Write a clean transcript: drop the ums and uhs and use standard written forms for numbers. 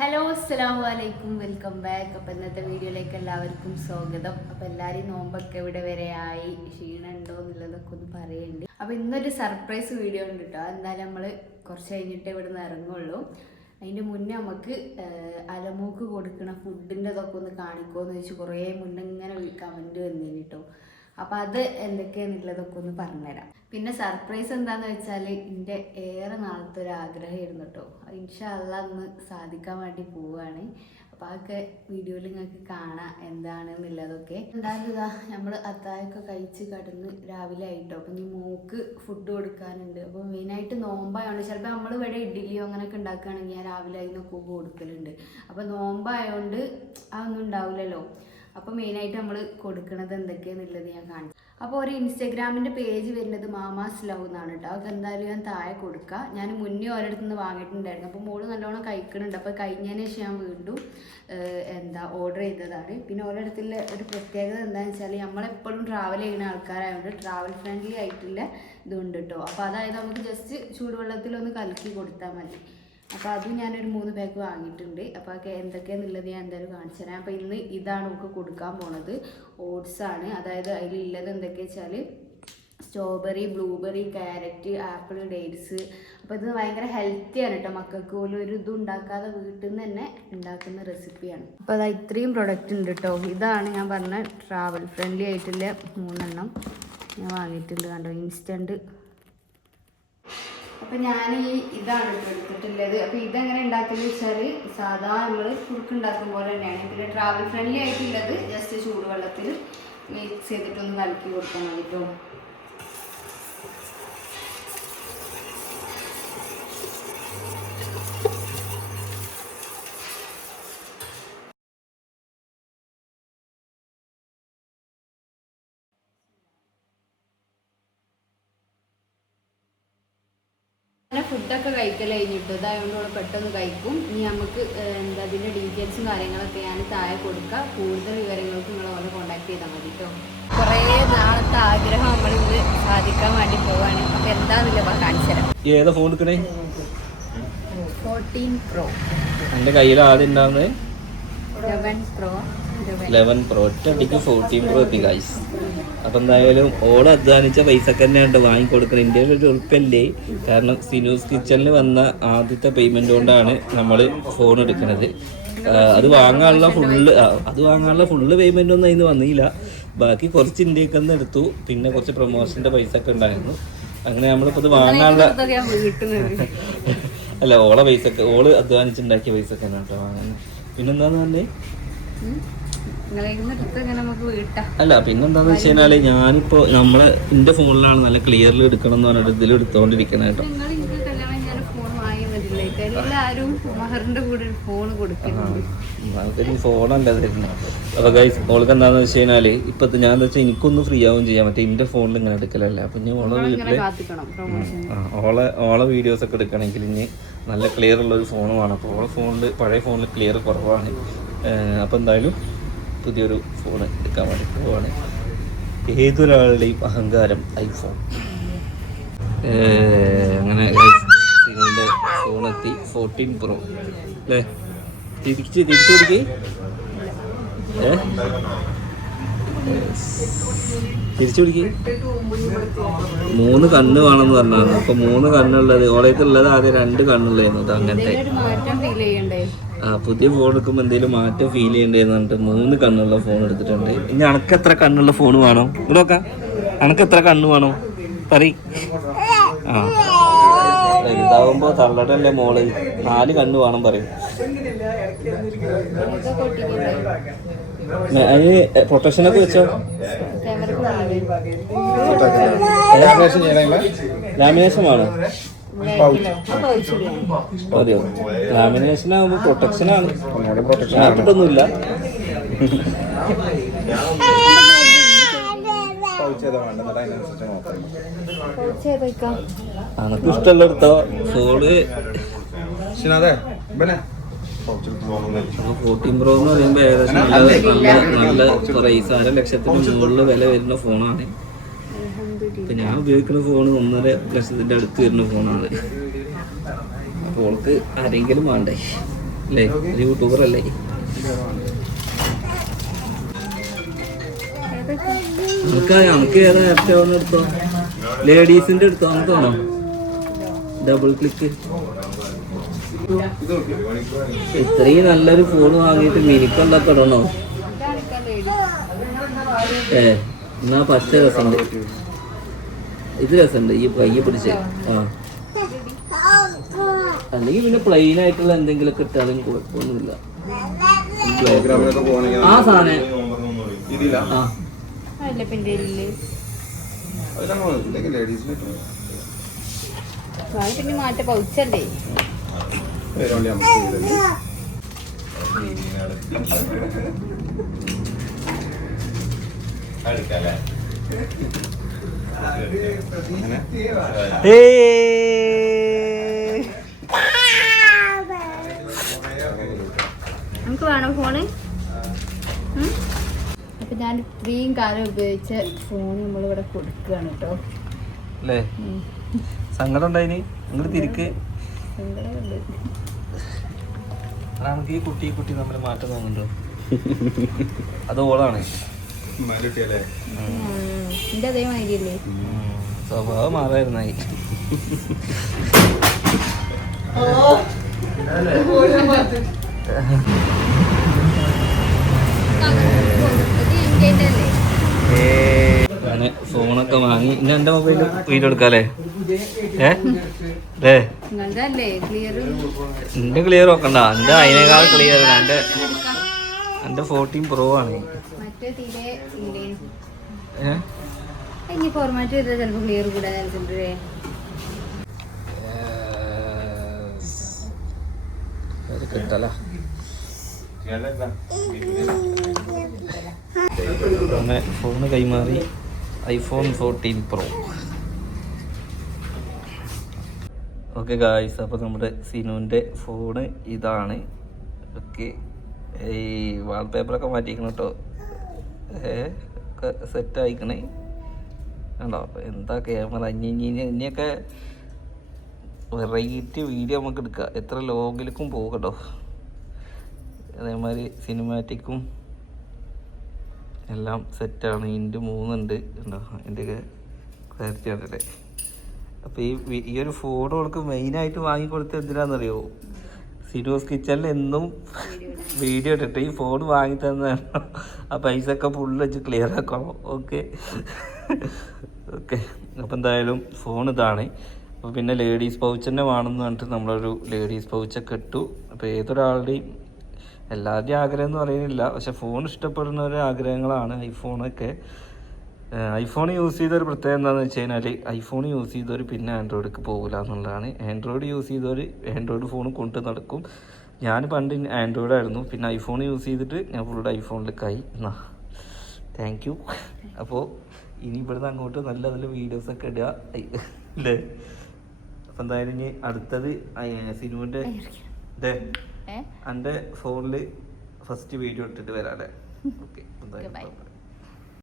Hello അസ്സലാമു അലൈക്കും, welcome back. അപ്പോൾ ഇന്നത്തെ വീഡിയോയിലേക്ക് എല്ലാവർക്കും സ്വാഗതം. അപ്പോൾ എല്ലാവരും നോമ്പൊക്കെ ഇവിടെ വരെ ആയി, ക്ഷീണമുണ്ടോ എന്നുള്ളതൊക്കെ ഒന്ന് പറയണ്ട്. അപ്പോൾ ഇന്നൊരു സർപ്രൈസ് വീഡിയോ ഉണ്ട് കേട്ടോ. എന്തായാലും നമ്മൾ കുറച്ച് കഴിഞ്ഞിട്ട് ഇവിടെ നിന്ന് ഇറങ്ങുള്ളൂ. അതിൻ്റെ മുന്നേ നമുക്ക് അലമൂക്ക് കൊടുക്കണ ഫുഡിൻ്റെ ഇതൊക്കെ ഒന്ന് കാണിക്കുമോ എന്ന് ചോദിച്ചു കുറേ മുന്നേ ഇങ്ങനെ കമൻറ്റ് വന്നേന് കേട്ടോ. അപ്പോൾ അത് എന്തൊക്കെയാണെന്നുള്ളതൊക്കെ ഒന്ന് പറഞ്ഞുതരാം. പിന്നെ സർപ്രൈസ് എന്താണെന്ന് വെച്ചാൽ എൻ്റെ ഏറെ നാളത്തെ ഒരു ആഗ്രഹമായിരുന്നു കേട്ടോ. ഇൻഷാ അല്ലാഹ് അന്ന് സാധിക്കാൻ വേണ്ടി പോവുകയാണ്. അപ്പോൾ അതൊക്കെ വീഡിയോയിൽ നിങ്ങൾക്ക് കാണാം എന്താണെന്നുള്ളതൊക്കെ. എന്തായാലും ഇതാ നമ്മൾ അത്താഴമൊക്കെ കഴിച്ച് കടന്ന് രാവിലെ ആയിട്ടോ. അപ്പം ഇനി മോക്ക് ഫുഡ് കൊടുക്കാനുണ്ട്. അപ്പോൾ മെയിനായിട്ട് നോമ്പായതുകൊണ്ട് ചിലപ്പോൾ നമ്മൾ ഇവിടെ ഇഡ്ഡലിയോ അങ്ങനെയൊക്കെ ഉണ്ടാക്കുകയാണെങ്കിൽ ഞാൻ രാവിലെ അതിനൊക്കെ കൊടുക്കലുണ്ട്. അപ്പോൾ നോമ്പായതുകൊണ്ട് അതൊന്നും ഉണ്ടാവില്ലല്ലോ. അപ്പോൾ മെയിനായിട്ട് നമ്മൾ കൊടുക്കുന്നത് എന്തൊക്കെയാണെന്നുള്ളത് ഞാൻ കാണിച്ചു. അപ്പോൾ ഒരു ഇൻസ്റ്റാഗ്രാമിൻ്റെ പേജ് വരുന്നത് മാമാസ് ലവ് എന്നാണ് കേട്ടോ. അതൊക്കെ എന്തായാലും ഞാൻ താഴെ കൊടുക്കുക. ഞാൻ മുന്നേ ഒരിടത്തു നിന്ന് വാങ്ങിയിട്ടുണ്ടായിരുന്നു. അപ്പോൾ മോള് നല്ലോണം കഴിക്കുന്നുണ്ട്. അപ്പോൾ കഴിഞ്ഞതിന് ശേഷം ഞാൻ വീണ്ടും ഓർഡർ ചെയ്തതാണ്. പിന്നെ ഓരോരുത്തുള്ള ഒരു പ്രത്യേകത എന്താണെന്ന് വെച്ചാൽ നമ്മളെപ്പോഴും ട്രാവൽ ചെയ്യുന്ന ആൾക്കാരായതുകൊണ്ട് ട്രാവൽ ഫ്രണ്ട്ലി ആയിട്ടുള്ള ഇതുണ്ട് കേട്ടോ. അപ്പോൾ അതായത് നമുക്ക് ജസ്റ്റ് ചൂടുവെള്ളത്തിലൊന്ന് കലക്കി കൊടുത്താൽ മതി. അപ്പോൾ അതും ഞാനൊരു 3 പാക്ക് വാങ്ങിയിട്ടുണ്ട്. അപ്പോൾ അതൊക്കെ എന്തൊക്കെയാണെന്നുള്ളത് ഞാൻ എന്തായാലും കാണിച്ചു തരാം. അപ്പോൾ ഇന്ന് ഇതാണ് നമുക്ക് കൊടുക്കാൻ പോണത്. ഓട്സാണ്. അതായത് അതിലുള്ളത് എന്തൊക്കെയാ വെച്ചാൽ strawberry, blueberry, carrot, apple, dates. അപ്പോൾ ഇത് ഭയങ്കര ഹെൽത്തിയാണ് കേട്ടോ. മക്കൾക്ക് പോലും ഒരു ഇതും ഉണ്ടാക്കാതെ വീട്ടിൽ നിന്ന് തന്നെ ഉണ്ടാക്കുന്ന റെസിപ്പിയാണ്. അപ്പോൾ അത് ഇത്രയും പ്രൊഡക്റ്റ് ഉണ്ട് കേട്ടോ. ഇതാണ് ഞാൻ പറഞ്ഞ ട്രാവൽ ഫ്രണ്ട്ലി ആയിട്ടുള്ള 3 എണ്ണം ഞാൻ വാങ്ങിയിട്ടുണ്ട്. കണ്ടോ, ഇൻസ്റ്റൻറ്റ്. അപ്പം ഞാൻ ഇതാണ് എടുത്തിട്ടുള്ളത്. അപ്പോൾ ഇതെങ്ങനെ ഉണ്ടാക്കുന്നത് വെച്ചാൽ സാധാ നമ്മൾ കുറുക്ക് ഉണ്ടാക്കും പോലെ തന്നെയാണ്. പിന്നെ ട്രാവൽ ഫ്രണ്ട്ലി ആയിട്ടുള്ളത് ജസ്റ്റ് ചൂടുവെള്ളത്തിൽ മിക്സ് ചെയ്തിട്ടൊന്ന് കലക്കി കൊടുക്കാൻ വേണ്ടിട്ടോ. ഫുഡൊക്കെ കഴിക്കൽ കഴിഞ്ഞിട്ട് ഇതായതുകൊണ്ട് ഇവിടെ പെട്ടെന്ന് കഴിക്കും. ഇനി നമുക്ക് അതിൻ്റെ ഡീറ്റെയിൽസും കാര്യങ്ങളൊക്കെ ഞാൻ താഴെ കൊടുക്കുക. കൂടുതൽ വിവരങ്ങൾക്ക് നിങ്ങൾ അവരെ കോൺടാക്ട് ചെയ്താൽ മതി കേട്ടോ. കുറേ നാളത്തെ ആഗ്രഹം നമ്മളിത് സാധിക്കാൻ വേണ്ടി പോവാണ്. അപ്പോൾ എന്താണെന്നില്ല കാണിച്ചു തരാം. ഏതാ ഫോൺ എടുക്കണേ? 14 Pro. എൻ്റെ കയ്യിൽ ആദ്യം ഉണ്ടാവുന്നത് 11 Pro. ഒറ്റയടിക്ക് 14 Pro എത്തി ഗൈസ്. അപ്പം എന്തായാലും ഓള് അധ്വാനിച്ച പൈസക്ക് തന്നെയാണ് വാങ്ങിക്കൊടുക്കുന്നത്. ഇന്ത്യയിൽ ഒരു ഉറപ്പല്ലേ. കാരണം സിനൂസ് കിച്ചണിൽ വന്ന ആദ്യത്തെ പേയ്മെന്റ് കൊണ്ടാണ് നമ്മൾ ഫോൺ എടുക്കുന്നത്. അത് വാങ്ങാനുള്ള ഫുള്ള് പേയ്മെന്റ് ഒന്നും അതിന് വന്നില്ല. ബാക്കി കുറച്ച് ഇന്ത്യക്ക് തന്നെ എടുത്തു. പിന്നെ കുറച്ച് പ്രൊമോഷന്റെ പൈസ ഒക്കെ ഉണ്ടായിരുന്നു. അങ്ങനെ നമ്മളിപ്പോൾ ഇത് വാങ്ങാനുള്ള അല്ല, ഓളെ പൈസക്ക് ഓള് അധ്വാനിച്ചുണ്ടാക്കിയ പൈസക്ക് തന്നെ കേട്ടോ വാങ്ങുന്നത്. പിന്നെന്താന്ന് പറഞ്ഞേ? അല്ല, പിന്നെന്താന്ന് വെച്ച് കഴിഞ്ഞാല് ഞാനിപ്പോ എന്റെ ഫോണിലാണ് നല്ല ക്ലിയറിൽ എടുക്കണം എന്ന് പറഞ്ഞിട്ട് ഇതിൽ എടുത്തോണ്ടിരിക്കണ കേട്ടോ. ഫോണല്ല തരുന്നത്. അപ്പൊ ഗൈസ്, ഓൾക്ക് എന്താന്ന് വെച്ച് കഴിഞ്ഞാല് ഇപ്പൊ ഞാൻ എന്താ വെച്ചാൽ എനിക്കൊന്നും ഫ്രീ ആവും ചെയ്യാൻ പറ്റും. എന്റെ ഫോണിൽ ഇങ്ങനെ എടുക്കലല്ലേ. അപ്പൊ ഞാൻ ഓളെ വീട്ടില് ഓളെ വീഡിയോസ് ഒക്കെ എടുക്കണമെങ്കിൽ ഇനി നല്ല ക്ലിയർ ഉള്ള ഒരു ഫോൺ വേണം. അപ്പോൾ ഓളെ ഫോണിൽ പഴയ ഫോണിൽ ക്ലിയർ കുറവാണ്. അപ്പൊ എന്തായാലും പുതിയൊരു ഫോൺ എടുക്കാൻ വേണ്ടി പോവാണ്. ഏതൊരാളുടെയും അഹങ്കാരം ഐഫോൺ. അങ്ങനെ നിങ്ങളുടെ ഫോണെത്തി 14 Pro അല്ലേ? തിരിച്ചു പിടിക്കേ. തിരിച്ചു പിടിക്കേ. 3 കണ്ണ് വേണമെന്ന് പറഞ്ഞാണ്. അപ്പൊ 3 കണ്ണുള്ളത് ഓളേക്കുള്ളത് ആദ്യം 2 കണ്ണുള്ളായിരുന്നു. അത് അങ്ങനത്തെ പുതിയ ഫോൺ എടുക്കുമ്പോൾ എന്തെങ്കിലും മാറ്റം ഫീൽ ചെയ്യണ്ടേന്ന് പറഞ്ഞിട്ട് 3 കണ്ണുള്ള ഫോൺ എടുത്തിട്ടുണ്ട്. ഇനി അനക്ക് എത്ര കണ്ണുള്ള ഫോൺ വേണോ? ഇവിടെയൊക്കെ അനക്ക് എത്ര കണ്ണ് വേണോ പറയ്. വലുതാവുമ്പോ തള്ളടല്ലേ മോള്, 4 കണ്ണ് വേണം പറയും. അതിന് പ്രൊട്ടക്ഷനൊക്കെ വെച്ചോ? ലാമിനേഷൻ വേണോ? മതിയോ? ലാമിനേഷൻ ആകുമ്പോ പ്രൊട്ടക്ഷൻ ആണ്. പ്രൊട്ടക്ഷൻ ആയിട്ടൊന്നുമില്ല. അനക്ക് ഇഷ്ടമുള്ള എടുത്തോ ഫോണ്. 14 Pro എന്ന് പറയുമ്പോ ഏകദേശം നല്ല പ്രൈസ്, 1.5 ലക്ഷത്തിന് മുകളിൽ വില വരുന്ന ഫോണാണ്. ഇപ്പൊ ഞാൻ ഉപയോഗിക്കുന്ന ഫോണ് 1.5 ലക്ഷത്തിന്റെ അടുത്ത് വരുന്ന ഫോണാണ്. അപ്പോൾ ആരെങ്കിലും വേണ്ടേ? അല്ലേ? ഒരു യൂട്യൂബർ അല്ലേ? നമുക്ക് ഏതാ ആപ്റ്റോൺ എടുത്തോ, ലേഡീസിന്റെ എടുത്തോ, അങ്ങനത്തെ വേണോ? Double click. ഇത്രയും നല്ലൊരു ഫോൺ വാങ്ങിയിട്ട് മിനിക്കൊണ്ടൊക്കെ ഇടണോ? എന്നാ പച്ച രസമുണ്ട്, ഇത് രസമുണ്ട്. ഈ കയ്യെ പിടിച്ച് അല്ലെങ്കിൽ പിന്നെ പ്ലെയിൻ ആയിട്ടുള്ള എന്തെങ്കിലുമൊക്കെ ഇട്ടാലും കുഴപ്പമൊന്നുമില്ല. ആ സാധനം പിന്നെ മാറ്റ പൗച്ചല്ലേ? നമുക്ക് വേണം ഫോണ്. അപ്പൊ ഞാൻ ഇത്രയും കാലം ഉപയോഗിച്ച ഫോൺ നമ്മളിവിടെ കൊടുക്കുകയാണ് കേട്ടോ. അല്ലേ? സങ്കടം ഉണ്ടായിന് അങ്ങോട്ട് തിരിക്ക്. നമുക്ക് ഈ കുട്ടി നമ്മൾ മാറ്റം തോന്നുന്നുണ്ടോ? അത് ഓളാണ് എന്റെ അതേമാതിരിയല്ലേ സ്വഭാവം മാറായിരുന്നായി. അങ്ങനെ ഫോണൊക്കെ വാങ്ങി. ഇനി എന്റെ മൊബൈൽ വീഡിയോ എടുക്കാല്ലേ? എന്റെ ക്ലിയർ നോക്കണ്ട, എന്റെ അതിനേക്കാൾ ക്ലിയർ. എന്റെ 14 Pro ആണ്. ഫോർമാറ്റ് ചെയ്താൽ ചിലപ്പോ ക്ലിയർ കൂടാ. കിട്ടല അങ്ങനെ ഫോണ് കൈമാറി. iPhone 14 Pro. ഓക്കെ ഗായ്സ്, അപ്പോൾ നമ്മുടെ സിനുവിൻ്റെ ഫോണ് ഇതാണ്. ഓക്കെ, ഈ വാൾപേപ്പറൊക്കെ മാറ്റിക്കണം കേട്ടോ. ഒക്കെ സെറ്റ് ആയിക്കണേ കണ്ടോ? എന്താ ക്യാമറ. ഇനിയൊക്കെ വെറൈറ്റി വീഡിയോ നമുക്ക് എടുക്കാം. എത്ര ലോങ്ങിലേക്കും പോകും കേട്ടോ. അതേമാതിരി സിനിമാറ്റിക്കും എല്ലാം സെറ്റാണ്. ഇൻ്റെ 3 ഉണ്ട് ഉണ്ടോ? എൻ്റെയൊക്കെ ക്ലാരിറ്റി ഉണ്ടല്ലേ. അപ്പോൾ ഈ ഒരു ഫോൺ അവൾക്ക് മെയിനായിട്ട് വാങ്ങിക്കൊടുത്ത് എന്തിനാണെന്നറിയോ? സിനൂസ് കിച്ചണിൽ എന്നും വീഡിയോ ഇട്ടിട്ട് ഈ ഫോൺ വാങ്ങി തന്നാണ്. ആ പൈസ ഒക്കെ ഫുള്ള് വെച്ച് ക്ലിയർ ആക്കണം. ഓക്കെ അപ്പോൾ എന്തായാലും ഫോൺ ഇതാണ്. അപ്പോൾ പിന്നെ ലേഡീസ് പൗച്ച് തന്നെ വേണമെന്ന് പറഞ്ഞിട്ട് നമ്മളൊരു ലേഡീസ് പൗച്ചൊക്കെ ഇട്ടു. അപ്പോൾ ഏതൊരാളുടെയും എല്ലാവരുടെയും ആഗ്രഹം എന്ന് പറയുന്നില്ല, പക്ഷെ ഫോൺ ഇഷ്ടപ്പെടുന്നവരുടെ ആഗ്രഹങ്ങളാണ് ഐഫോണൊക്കെ. ഐഫോൺ യൂസ് ചെയ്തൊരു പ്രത്യേകത എന്താണെന്ന് വെച്ച് കഴിഞ്ഞാൽ, ഐഫോൺ യൂസ് ചെയ്തവർ പിന്നെ ആൻഡ്രോയിഡിലേക്ക് പോകില്ല എന്നുള്ളതാണ്. ആൻഡ്രോയിഡ് യൂസ് ചെയ്തവർ ആൻഡ്രോയിഡ് ഫോൺ കൊണ്ടു നടക്കും. ഞാൻ പണ്ട് ആൻഡ്രോയിഡ് ആയിരുന്നു, പിന്നെ ഐഫോൺ യൂസ് ചെയ്തിട്ട് ഞാൻ ഫുള്ള് ഐഫോണിലേക്കായി. Thank you. അപ്പോൾ ഇനി ഇവിടുന്ന് അങ്ങോട്ട് നല്ല നല്ല വീഡിയോസൊക്കെ ഇടുക അല്ലേ? അപ്പം എന്തായാലും ഇനി അടുത്തത് സിനുവിൻ്റെ എൻ്റെ ഫോണിൽ ഫസ്റ്റ് വീഡിയോ ഇട്ടിട്ട് വരാം അല്ലേ? ഓക്കെ, എന്തായാലും